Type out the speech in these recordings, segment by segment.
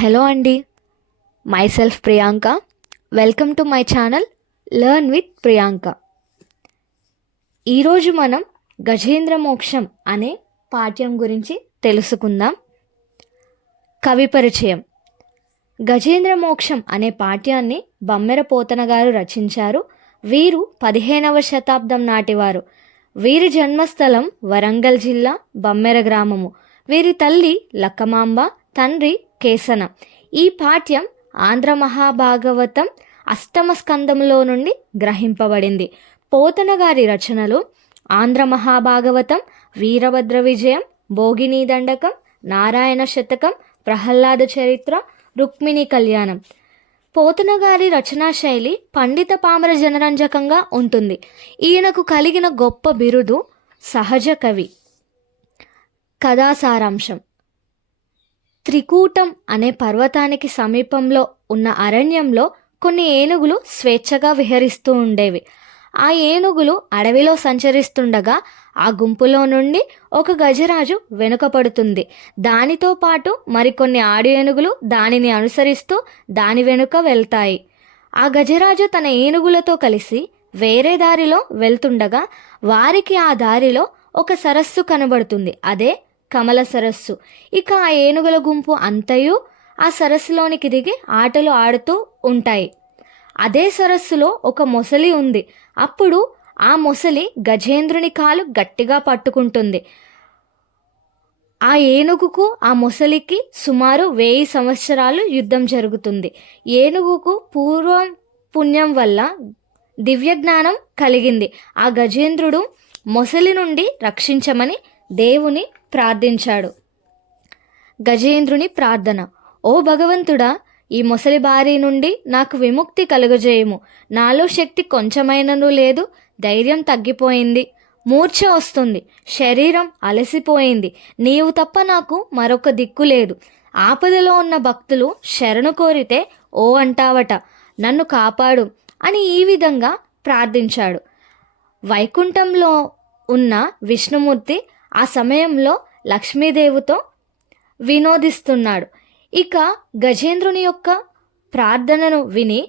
Hello అండి, myself Priyanka. Welcome to my channel learn with Priyanka. ఈరోజు మనం గజేంద్ర మోక్షం అనే పాఠ్యం గురించి తెలుసుకుందాం. కవి పరిచయం. గజేంద్ర మోక్షం అనే పాఠ్యాన్ని బమ్మెర పోతన గారు రచించారు. వీరు 15వ శతాబ్దం నాటివారు. వీరి జన్మస్థలం వరంగల్ జిల్లా బమ్మెర గ్రామము. వీరి తల్లి లక్కమాంబ, తండ్రి కేసన. ఈ పాఠ్యం ఆంధ్ర మహాభాగవతం 8వ స్కందంలో నుండి గ్రహింపబడింది. పోతన గారి రచనలు ఆంధ్ర మహాభాగవతం, వీరభద్ర విజయం, భోగినీ దండకం, నారాయణ శతకం, ప్రహ్లాద చరిత్ర, రుక్మిణీ కళ్యాణం. పోతన గారి రచనా శైలి పండిత పామర జనరంజకంగా ఉంటుంది. ఈయనకు కలిగిన గొప్ప బిరుదు సహజ కవి. కథా సారాంశం. త్రికూటం అనే పర్వతానికి సమీపంలో ఉన్న అరణ్యంలో కొన్ని ఏనుగులు స్వేచ్ఛగా విహరిస్తూ ఉండేవి. ఆ ఏనుగులు అడవిలో సంచరిస్తుండగా ఆ గుంపులో నుండి ఒక గజరాజు వెనుకపడుతుంది. దానితో పాటు మరికొన్ని ఆడు ఏనుగులు దానిని అనుసరిస్తూ దాని వెనుక వెళ్తాయి. ఆ గజరాజు తన ఏనుగులతో కలిసి వేరే దారిలో వెళ్తుండగా వారికి ఆ దారిలో ఒక సరస్సు కనబడుతుంది. అదే కమల సరస్సు. ఇక ఆ ఏనుగుల గుంపు అంతయు ఆ సరస్సులోనికి దిగి ఆటలు ఆడుతూ ఉంటాయి. అదే సరస్సులో ఒక మొసలి ఉంది. అప్పుడు ఆ మొసలి గజేంద్రుని కాలు గట్టిగా పట్టుకుంటుంది. ఆ ఏనుగుకు ఆ మొసలికి సుమారు 1000 సంవత్సరాలు యుద్ధం జరుగుతుంది. ఏనుగుకు పూర్వం పుణ్యం వల్ల దివ్య జ్ఞానం కలిగింది. ఆ గజేంద్రుడు మొసలి నుండి రక్షించమని దేవుని ప్రార్థించాడు. గజేంద్రుని ప్రార్థన. ఓ భగవంతుడా, ఈ మొసలి బారి నుండి నాకు విముక్తి కలుగజేయము. నాలో శక్తి కొంచెమైనను లేదు. ధైర్యం తగ్గిపోయింది. మూర్ఛ వస్తుంది. శరీరం అలసిపోయింది. నీవు తప్ప నాకు మరొక దిక్కు లేదు. ఆపదలో ఉన్న భక్తులు శరణు కోరితే ఓ అంటావట, నన్ను కాపాడు అని ఈ విధంగా ప్రార్థించాడు. వైకుంఠంలో ఉన్న విష్ణుమూర్తి ఆ సమయంలో లక్ష్మీదేవితో వినోదిస్తున్నాడు. ఇక గజేంద్రుని యొక్క ప్రార్థనను విని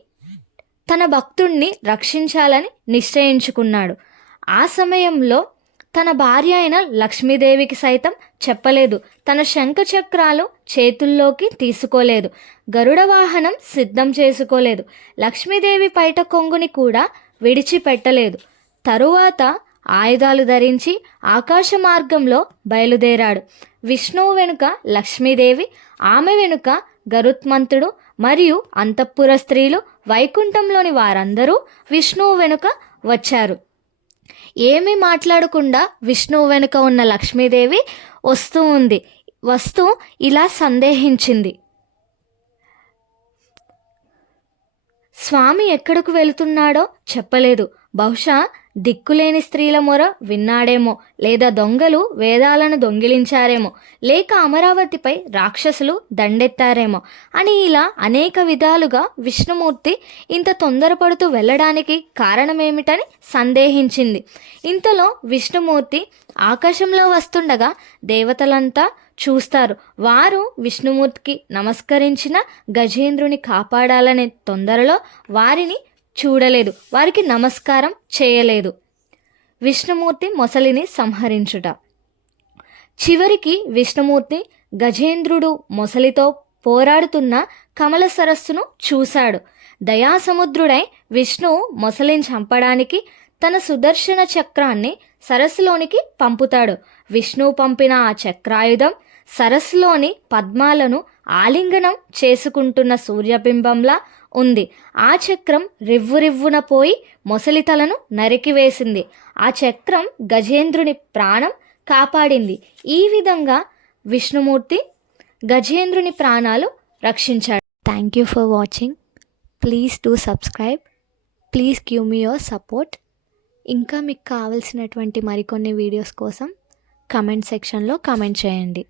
తన భక్తుణ్ణి రక్షించాలని నిశ్చయించుకున్నాడు. ఆ సమయంలో తన భార్య అయిన లక్ష్మీదేవికి సైతం చెప్పలేదు. తన శంఖ చక్రాలు చేతుల్లోకి తీసుకోలేదు. గరుడ వాహనం సిద్ధం చేసుకోలేదు. లక్ష్మీదేవి పైట కొంగుని కూడా విడిచిపెట్టలేదు. తరువాత ఆయుధాలు ధరించి ఆకాశ మార్గంలో బయలుదేరాడు. విష్ణువు వెనుక లక్ష్మీదేవి, ఆమె వెనుక గరుత్మంతుడు మరియు అంతఃపుర స్త్రీలు, వైకుంఠంలోని వారందరూ విష్ణువు వెనుక వచ్చారు. ఏమీ మాట్లాడకుండా విష్ణువు వెనుక ఉన్న లక్ష్మీదేవి వస్తూ ఇలా సందేహించింది. స్వామి ఎక్కడకు వెళుతున్నాడో చెప్పలేదు. బహుశా దిక్కులేని స్త్రీల మొర విన్నాడేమో, లేదా దొంగలు వేదాలను దొంగిలించారేమో, లేక అమరావతిపై రాక్షసులు దండెత్తారేమో అని ఇలా అనేక విధాలుగా విష్ణుమూర్తి ఇంత తొందరపడుతూ వెళ్ళడానికి కారణమేమిటని సందేహించింది. ఇంతలో విష్ణుమూర్తి ఆకాశంలో వస్తుండగా దేవతలంతా చూస్తారు. వారు విష్ణుమూర్తికి నమస్కరించిన గజేంద్రుని కాపాడాలనే తొందరలో వారిని చూడలేదు. వారికి నమస్కారం చేయలేదు. విష్ణుమూర్తి మొసలిని సంహరించుట. చివరికి విష్ణుమూర్తి గజేంద్రుడు మొసలితో పోరాడుతున్న కమల సరస్సును చూశాడు. దయాసముద్రుడై విష్ణువు మొసలిని చంపడానికి తన సుదర్శన చక్రాన్ని సరస్సులోనికి పంపుతాడు. విష్ణువు పంపిన ఆ చక్రాయుధం సరస్సులోని పద్మాలను ఆలింగనం చేసుకుంటున్న సూర్యబింబంలా ఉంది. ఆ చక్రం రివ్వున పోయి మొసలి తలను నరికివేసింది. ఆ చక్రం గజేంద్రుని ప్రాణం కాపాడింది. ఈ విధంగా విష్ణుమూర్తి గజేంద్రుని ప్రాణాలు రక్షించాడు. Thank you for watching. Please do subscribe. Please give me your support. ఇంకా మీకు కావలసినటువంటి మరికొన్ని వీడియోస్ కోసం కమెంట్ సెక్షన్లో కామెంట్ చేయండి.